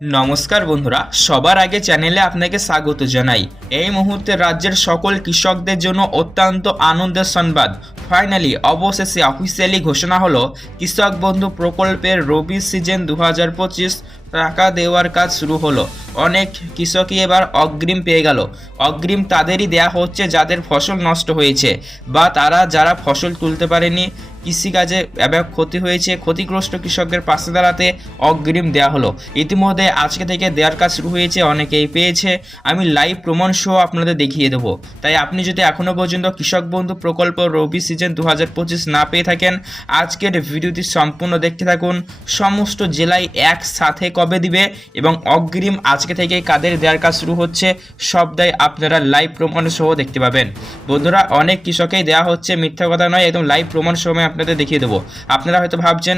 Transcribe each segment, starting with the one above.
নমস্কার বন্ধুরা, সবার আগে চ্যানেলে আপনাকে স্বাগত জানাই। এই মুহূর্তে রাজ্যের সকল কৃষকদের জন্য অত্যন্ত আনন্দের সংবাদ। ফাইনালি অবশেষে অফিসিয়ালি ঘোষণা হলো, কৃষক বন্ধু প্রকল্পের রবি সিজন দু হাজার পঁচিশ টাকা দেওয়ার কাজ শুরু হলো। অনেক কৃষকই এবার অগ্রিম পেয়ে গেল। অগ্রিম তাদেরই দেয়া হচ্ছে যাদের ফসল নষ্ট হয়েছে বা তারা যারা ফসল তুলতে পারেনি, কৃষিকাজে এবার ক্ষতি হয়েছে, ক্ষতিগ্রস্ত কৃষকদের পাশে দাঁড়াতে অগ্রিম দেওয়া হলো। ইতিমধ্যে আজকে থেকে দেওয়ার কাজ শুরু হয়েছে, অনেকেই পেয়েছে। আমি লাইভ প্রমাণ সহ আপনাদের দেখিয়ে দেবো। তাই আপনি যদি এখনও পর্যন্ত কৃষক বন্ধু প্রকল্প রবি সিজন দু হাজার পঁচিশ না পেয়ে থাকেন, আজকের ভিডিওটি সম্পূর্ণ দেখতে থাকুন। সমস্ত জেলায় একসাথে কবে দিবে এবং অগ্রিম আজকে থেকে কাদের দেওয়ার কাজ শুরু হচ্ছে, সবটাই আপনারা লাইভ প্রমাণ সহ দেখতে পাবেন। বন্ধুরা, অনেক কৃষকেই দেওয়া হচ্ছে, মিথ্যা কথা নয়, একদম লাইভ প্রমাণ সহ আপনাদের দেখিয়ে দেবো। আপনারা হয়তো ভাবছেন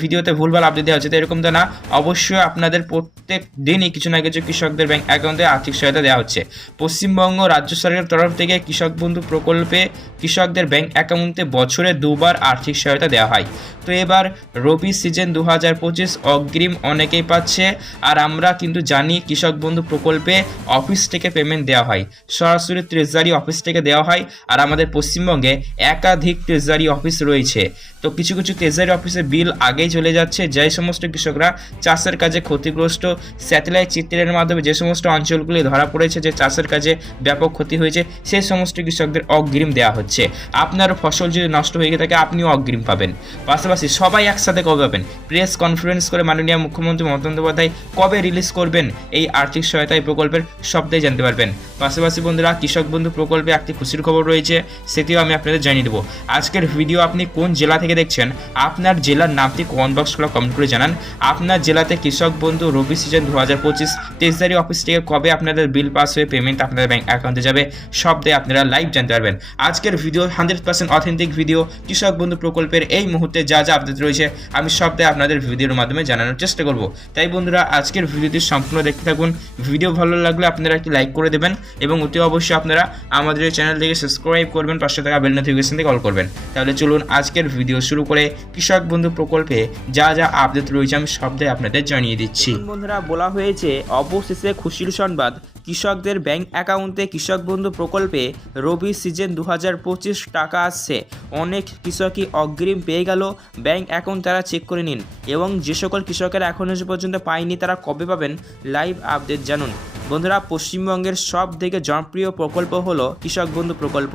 ভিডিওতে ভুলভাল আপডেট দেওয়া হচ্ছে, তো এরকম তো না। অবশ্যই আপনাদের প্রত্যেক দিনই কিছু না কিছু কৃষকদের ব্যাংক অ্যাকাউন্টে আর্থিক সহায়তা দেওয়া হচ্ছে। পশ্চিমবঙ্গ রাজ্য সরকারের তরফ থেকে কৃষক বন্ধু প্রকল্পে কৃষকদের ব্যাংক অ্যাকাউন্টে বছরে দুবার আর্থিক সহায়তা দেওয়া হয়। তো এবার রবি সিজন দু হাজার পঁচিশ, অগ্রিম অনেকেই পাচ্ছে। আর আমরা কিন্তু জানি কৃষক বন্ধু প্রকল্পে অফিস থেকে পেমেন্ট দেওয়া হয়। সরাসরি ট্রেজারি অফিস থেকে দেওয়া হয়। আর আমাদের পশ্চিমবঙ্গে একাধিক ট্রেজারি অফিস রয়েছে। তো কিছু কিছু ট্রেজারি অফিসে বিল আগেই চলে যাচ্ছে। যে সমস্ত কৃষকরা চাষের কাজে ক্ষতিগ্রস্ত স্যাটেলাইট চিত্রের মাধ্যমে যে সমস্ত অঞ্চলগুলি ধরা পড়েছে, যে চাষের কাজে ব্যাপক ক্ষতি হয়েছে, সেই সমস্ত কৃষকদের অগ্রিম দেওয়া হচ্ছে। আপনার ফসল যদি নষ্ট হয়ে গিয়ে থাকে, আপনিও অগ্রিম পাবেন। পাশাপাশি সবাই একসাথে কবে পাবেন? প্রেস কনফারেন্স করে মাননীয় মুখ্যমন্ত্রী মমতা বন্দ্যোপাধ্যায় কবে রিলিজ করবেন? এই আর্থিক সহায়তা এই প্রকল্পের সবটাই জানতে পারবেন। পাশাপাশি বন্ধুরা, কৃষক বন্ধু প্রকল্পে একটি খুশির খবর রয়েছে, সেটিও আমি আপনাদের জানিয়ে দেবো। আজকের ভিডিও আপনি কোন জেলা থেকে দেখছেন? আপনার জেলার নামটি কমেন্ট বক্স করে কমেন্ট করে জানান। আপনার জেলাতে কৃষক বন্ধু রবি সিজন দু হাজার পঁচিশ তেজদারি অফিস থেকে কবে আপনাদের বিল পাস হয়ে পেমেন্ট আপনাদের ব্যাংক অ্যাকাউন্টে যাবে? সবটাই আপনারা লাইভ জানতে পারবেন। আজকের video hundred percent authentic video Krishak Bandhu প্রকল্পের এই মুহূর্তে যা যা আপডেট রয়েছে, আমি সবটাই আপনাদের ভিডিওর মাধ্যমে জানানোর চেষ্টা করব। তাই বন্ধুরা, আজকের ভিডিওটি সম্পূর্ণ দেখতে থাকুন। ভিডিও ভালো লাগলে আপনারা একটি লাইক করে দেবেন এবং অতি অবশ্যই আপনারা আমাদের এই চ্যানেলটিকে সাবস্ক্রাইব করবেন, পাশে থাকা বেল নোটিফিকেশন থেকে কল করবেন। তাহলে চলুন আজকের ভিডিও শুরু করে কৃষক বন্ধু প্রকল্পে যা যা আপডেট রয়েছে, আমি সবটাই আপনাদের জানিয়ে দিচ্ছি। বন্ধুরা, বলা হয়েছে, অবশেষে খুশির সংবাদ। কৃষকদের ব্যাংক অ্যাকাউন্টে কৃষক বন্ধু প্রকল্পে রবি সিজন দু হাজার পঁচিশ টাকা আসছে। অনেক কৃষকই অগ্রিম পেয়ে গেল। ব্যাংক অ্যাকাউন্ট তারা চেক করে নিন এবং যে সকল কৃষকেরা এখনও পর্যন্ত পায়নি তারা কবে পাবেন? লাইভ আপডেট জানুন। বন্ধুরা, পশ্চিমবঙ্গের সব থেকে জনপ্রিয় প্রকল্প হলো কৃষক বন্ধু প্রকল্প।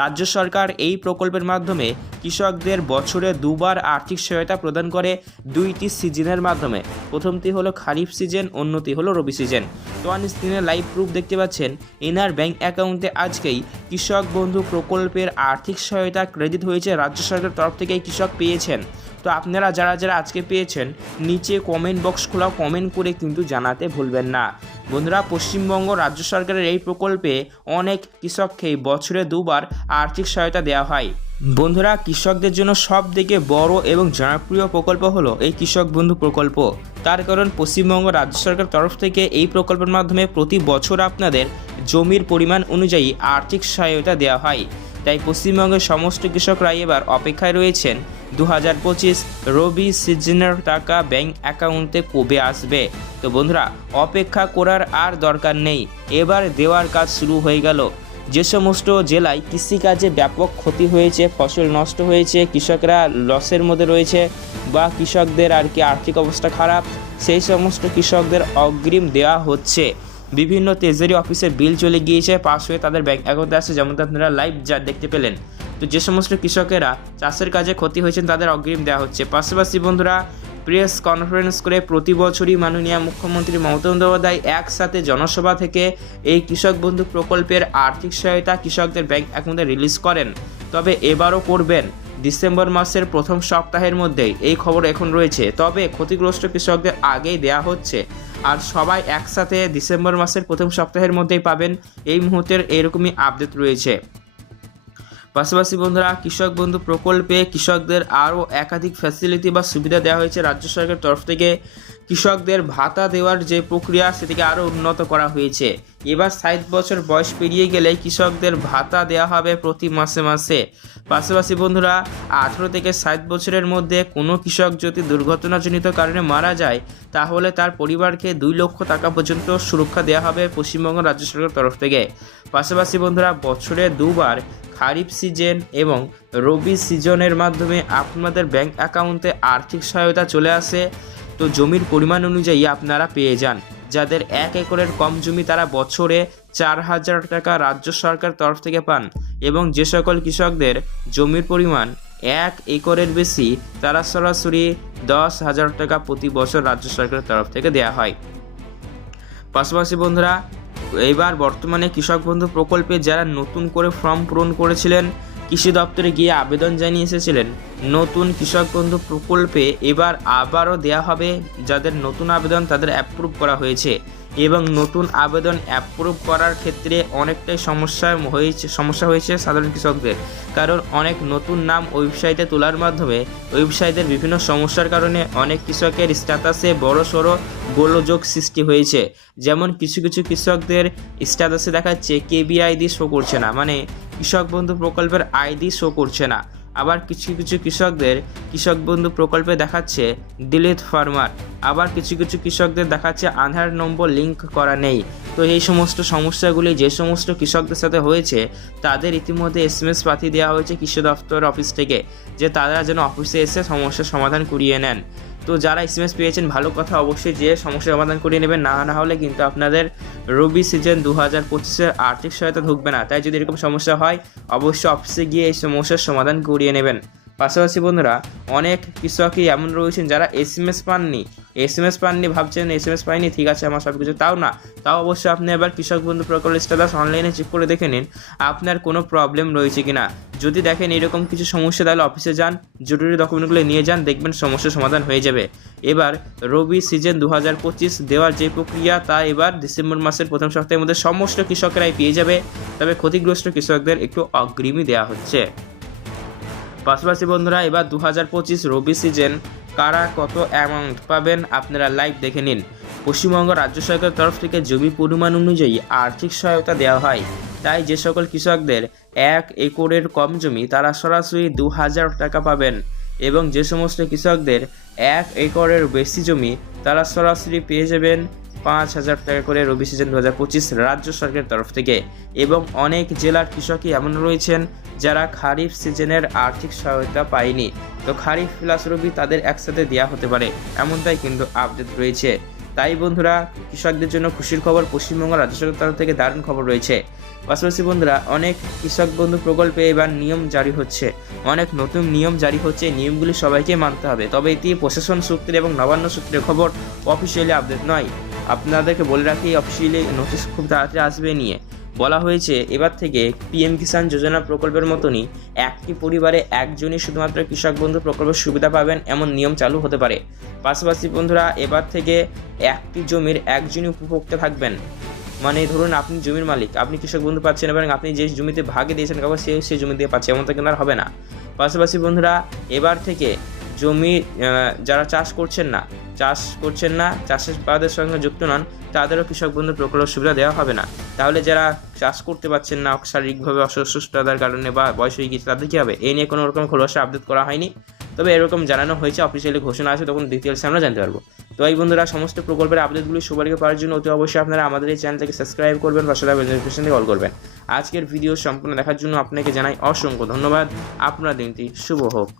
রাজ্য সরকার এই প্রকল্পের মাধ্যমে কৃষকদের বছরে দুবার আর্থিক সহায়তা প্রদান করে দুইটি সিজনের মাধ্যমে। প্রথমটি হলো খারিফ সিজন, অন্যটি হলো রবি সিজন। তো আন স্ক্রিনে লাইভ প্রুফ দেখতে পাচ্ছেন এনার ব্যাংক অ্যাকাউন্টে আজকেই কৃষক বন্ধু প্রকল্পের আর্থিক সহায়তা ক্রেডিট হয়েছে রাজ্য সরকারের তরফ থেকে কৃষক পেয়েছেন। তো আপনারা যারা যারা আজকে পেয়েছেন, নিচে কমেন্ট বক্স খোলা কমেন্ট করে কিন্তু জানাতে ভুলবেন না। বন্ধুরা, পশ্চিমবঙ্গ রাজ্য সরকারের এই প্রকল্পে অনেক কৃষককেই বছরে দুবার আর্থিক সহায়তা দেওয়া হয়। বন্ধুরা, কৃষকদের জন্য সব থেকে বড় এবং জনপ্রিয় প্রকল্প হলো এই কৃষক বন্ধু প্রকল্প। তার কারণ, পশ্চিমবঙ্গ রাজ্য সরকার তরফ থেকে এই প্রকল্পের মাধ্যমে প্রতি বছর আপনাদের জমির পরিমাণ অনুযায়ী আর্থিক সহায়তা দেওয়া হয়। তাই পশ্চিমবঙ্গের সমস্ত কৃষকরাই এবার অপেক্ষায় রয়েছেন। দু হাজার পঁচিশ রবি সিজনের টাকা ব্যাংক অ্যাকাউন্টে কবে আসবে? তো বন্ধুরা, অপেক্ষা করার আর দরকার নেই। এবার দেওয়ার কাজ শুরু হয়ে গেল। যে সমস্ত জেলায় কৃষিকাজে ব্যাপক ক্ষতি হয়েছে, ফসল নষ্ট হয়েছে, কৃষকরা লসের মধ্যে রয়েছে বা কৃষকদের আর কি আর্থিক অবস্থা খারাপ, সেই সমস্ত কৃষকদের অগ্রিম দেওয়া হচ্ছে। বিভিন্ন তেজারি অফিসে বিল চলে গিয়েছে পাশ হয়ে তাদের ব্যাংক অ্যাকাউন্টে আসছে যেমন আপনারা লাইভ যা দেখতে পেলেন। তো যে সমস্ত কৃষকেরা চাষের কাজে ক্ষতি হয়েছেন, তাদের অগ্রিম দেওয়া হচ্ছে। পাশাপাশি বন্ধুরা প্রেস কনফারেন্স করে প্রতি বছরই মাননীয় মুখ্যমন্ত্রী মমতা বন্দ্যোপাধ্যায় একসাথে জনসভা থেকে এই কৃষক বন্ধু প্রকল্পের আর্থিক সহায়তা কৃষকদের ব্যাংক অ্যাকাউন্টে রিলিজ করেন। তবে এবারও করবেন। ডিসেম্বর মাসের প্রথম সপ্তাহের মধ্যেই এই খবর এখন রয়েছে। তবে ক্ষতিগ্রস্ত কৃষকদের আগেই দেয়া হচ্ছে। আর সবাই একসাথে ডিসেম্বর মাসের প্রথম সপ্তাহের মধ্যেই পাবেন। এই মুহূর্তের এরকমই আপডেট রয়েছে। পাশাপাশি বন্ধুরা, কৃষক বন্ধু প্রকল্পে কৃষকদের আরও একাধিক ফ্যাসিলিটি বা সুবিধা দেওয়া হয়েছে রাজ্য সরকারের তরফ থেকে। কৃষকদের ভাতা দেওয়ার যে প্রক্রিয়া, সেটিকে আরও উন্নত করা হয়েছে। এবার ষাট বছর বয়স পেরিয়ে গেলে কৃষকদের ভাতা দেওয়া হবে প্রতি মাসে মাসে। পাশাপাশি বন্ধুরা, আঠেরো থেকে ষাট বছরের মধ্যে কোনো কৃষক যদি দুর্ঘটনাজনিত কারণে মারা যায়, তাহলে তার পরিবারকে দুই লক্ষ টাকা পর্যন্ত সুরক্ষা দেওয়া হবে পশ্চিমবঙ্গ রাজ্য সরকারের তরফ থেকে। পাশাপাশি বন্ধুরা, বছরে দুবার খারিফ সিজন এবং রবি সিজনের মাধ্যমে আপনাদের ব্যাংক অ্যাকাউন্টে আর্থিক সহায়তা চলে আসে। তো জমির পরিমাণ অনুযায়ী আপনারা পেয়ে যান। যাদের এক একরের কম জমি তারা বছরে চার হাজার টাকা রাজ্য সরকার তরফ থেকে পান এবং যে সকল কৃষকদের জমির পরিমাণ এক একরের বেশি তারা সরাসরি দশ হাজার টাকা প্রতি বছর রাজ্য সরকারের তরফ থেকে দেওয়া হয়। পাশাপাশি বন্ধুরা, এবার বর্তমানে কৃষক বন্ধু প্রকল্পে যারা নতুন করে ফর্ম পূরণ করেছিলেন কৃষি দপ্তরে গিয়ে আবেদন জানিয়ে এসেছিলেন, নতুন কৃষক বন্ধু প্রকল্পে এবার আবারও দেয়া হবে, যাদের নতুন আবেদন তাদের অ্যাপ্রুভ করা হয়েছে। এবং নতুন আবেদন অ্যাপ্রুভ করার ক্ষেত্রে অনেকটাই সমস্যা হয়েছে সমস্যা হয়েছে সাধারণ কৃষকদের। কারণ অনেক নতুন নাম ওয়েবসাইটে তোলার মাধ্যমে ওয়েবসাইটের বিভিন্ন সমস্যার কারণে অনেক কৃষকের স্ট্যাটাসে বড় সড়ো গোলযোগ সৃষ্টি হয়েছে। যেমন কিছু কিছু কৃষকদের স্ট্যাটাসে দেখাচ্ছে কেবি আইডি শো করছে না। মানে কৃষক বন্ধু প্রকল্পের আইডি শো করছে না। আবার কিছু কিছু কৃষকদের কৃষক বন্ধু প্রকল্পে দেখাচ্ছে ডিলিট ফার্মার। আবার কিছু কিছু কৃষকদের দেখাচ্ছে আধার নম্বর লিংক করা নেই। তো এই সমস্ত সমস্যাগুলি, যে সমস্ত কৃষকদের সাথে হয়েছে, তাদের ইতিমধ্যে এস এম এস পাঠিয়ে দেওয়া হয়েছে কৃষি দপ্তর অফিস থেকে, যে তারা যেন অফিসে এসে সমস্যার সমাধান করিয়ে নেন। তো যারা এস এম এস পেয়েছেন, ভালো কথা অবশ্যই যে সমস্যার সমাধান করিয়ে নেবেন। না না হলে কিন্তু আপনাদের রবি সিজন দু হাজার পঁচিশের আর্থিক সহায়তা ঢুকবে না। তাই যদি এরকম সমস্যা হয়, অবশ্যই অফিসে গিয়ে এই সমস্যার সমাধান করিয়ে নেবেন। পাশাপাশি বন্ধুরা, অনেক কৃষকই এমন রয়েছেন যারা এস এম এস পাননি। এস এম এস পাননি, ভাবছেন এস এম এস পাইনি, ঠিক আছে, আমার সব কিছু তাও না। তাও অবশ্যই আপনি এবার কৃষক বন্ধু প্রকল্প স্ট্যাটাস অনলাইনে চেক করে দেখে নিন, আপনার কোনো প্রবলেম রয়েছে কি না যদি দেখেন এরকম কিছু সমস্যা, তাহলে অফিসে যান, জরুরি ডকুমেন্টগুলো নিয়ে যান, দেখবেন সমস্যার সমাধান হয়ে যাবে। এবার রবি সিজন দু হাজার পঁচিশ দেওয়ার যে প্রক্রিয়া, তা এবার ডিসেম্বর মাসের প্রথম সপ্তাহের মধ্যে সমস্ত কৃষকেরাই পেয়ে যাবে। তবে ক্ষতিগ্রস্ত কৃষকদের একটু অগ্রিমই দেওয়া হচ্ছে। পাশাপাশি বন্ধুরা, এবার দু হাজার পঁচিশ রবি সিজন কারা কত অ্যামাউন্ট পাবেন আপনারা লাইভ দেখে নিন। পশ্চিমবঙ্গ রাজ্য সরকারের তরফ থেকে জমি পরিমাণ অনুযায়ী আর্থিক সহায়তা দেওয়া হয়। তাই যে সকল কৃষকদের এক একরের কম জমি তারা সরাসরি দু হাজার টাকা পাবেন এবং যে সমস্ত কৃষকদের এক একরের বেশি জমি তারা সরাসরি পেয়ে যাবেন পাঁচ হাজার টাকা করে রবি সিজন দু হাজার পঁচিশ রাজ্য সরকারের তরফ থেকে। এবং অনেক জেলার কৃষকই এমন রয়েছেন যারা খারিফ সিজনের আর্থিক সহায়তা পায়নি। তো খারিফ প্লাস রবি তাদের একসাথে দেওয়া হতে পারে, এমনটাই কিন্তু আপডেট রয়েছে। তাই বন্ধুরা, কৃষকদের জন্য খুশির খবর, পশ্চিমবঙ্গ রাজ্য সরকারের তরফ থেকে দারুণ খবর রয়েছে। পাশাপাশি বন্ধুরা, অনেক কৃষক বন্ধু প্রকল্পে এবার নিয়ম জারি হচ্ছে। অনেক নতুন নিয়ম জারি হচ্ছে, নিয়মগুলি সবাইকে মানতে হবে। তবে এটি প্রশাসন সূত্রে এবং নবান্ন সূত্রে খবর অফিসিয়ালি আপডেট নয়। আপনাদেরকে বলে রাখি অফিসিয়ালি নোটিশ খুব তাড়াতাড়ি আসবে নিয়ে। বলা হয়েছে, এবার থেকে পিএম কিষাণ যোজনা প্রকল্পের মতনই একটি পরিবারে একজনই শুধুমাত্র কৃষক বন্ধু প্রকল্পের সুবিধা পাবেন এমন নিয়ম চালু হতে পারে। পাশাপাশি বন্ধুরা, এবার থেকে একটি জমির একজনই উপভোক্তা থাকবেন। মানে ধরুন আপনি জমির মালিক, আপনি কৃষক বন্ধু পাচ্ছেন এবং আপনি যে জমিতে ভাগে দিয়েছেন কাউকে সে সেই জমি দিয়ে পাচ্ছে এমনটা কিন্তু আর হবে না। পাশাপাশি বন্ধুরা, এবার থেকে জমি যারা চাষ করছেন না চাষ করছেন না, চাষের বাদের সঙ্গে যুক্ত নন, তাদেরও কৃষক বন্ধু প্রকল্প সুবিধা দেওয়া হবে না। তাহলে যারা চাষ করতে পারছেন না শারীরিকভাবে অসুস্থতার কারণে বা বয়স হয়ে গিয়েছে, তাদের কী হবে? এই নিয়ে কোনো রকম খোলসা আপডেট করা হয়নি। তবে এরকম জানানো হয়েছে, অফিসিয়ালি ঘোষণা আছে, তখন ডিটেলস আমরা জানতে পারব। তো এই বন্ধুরা, সমস্ত প্রকল্পের আপডেটগুলি সবাইকে পাওয়ার জন্য অতি অবশ্যই আপনারা আমাদের এই চ্যানেলটাকে সাবস্ক্রাইব করবেন, পাশে নোটিফিকেশন কল করবেন। আজকের ভিডিও সম্পূর্ণ দেখার জন্য আপনাকে জানাই অসংখ্য ধন্যবাদ। আপনার দিনটি শুভ হোক।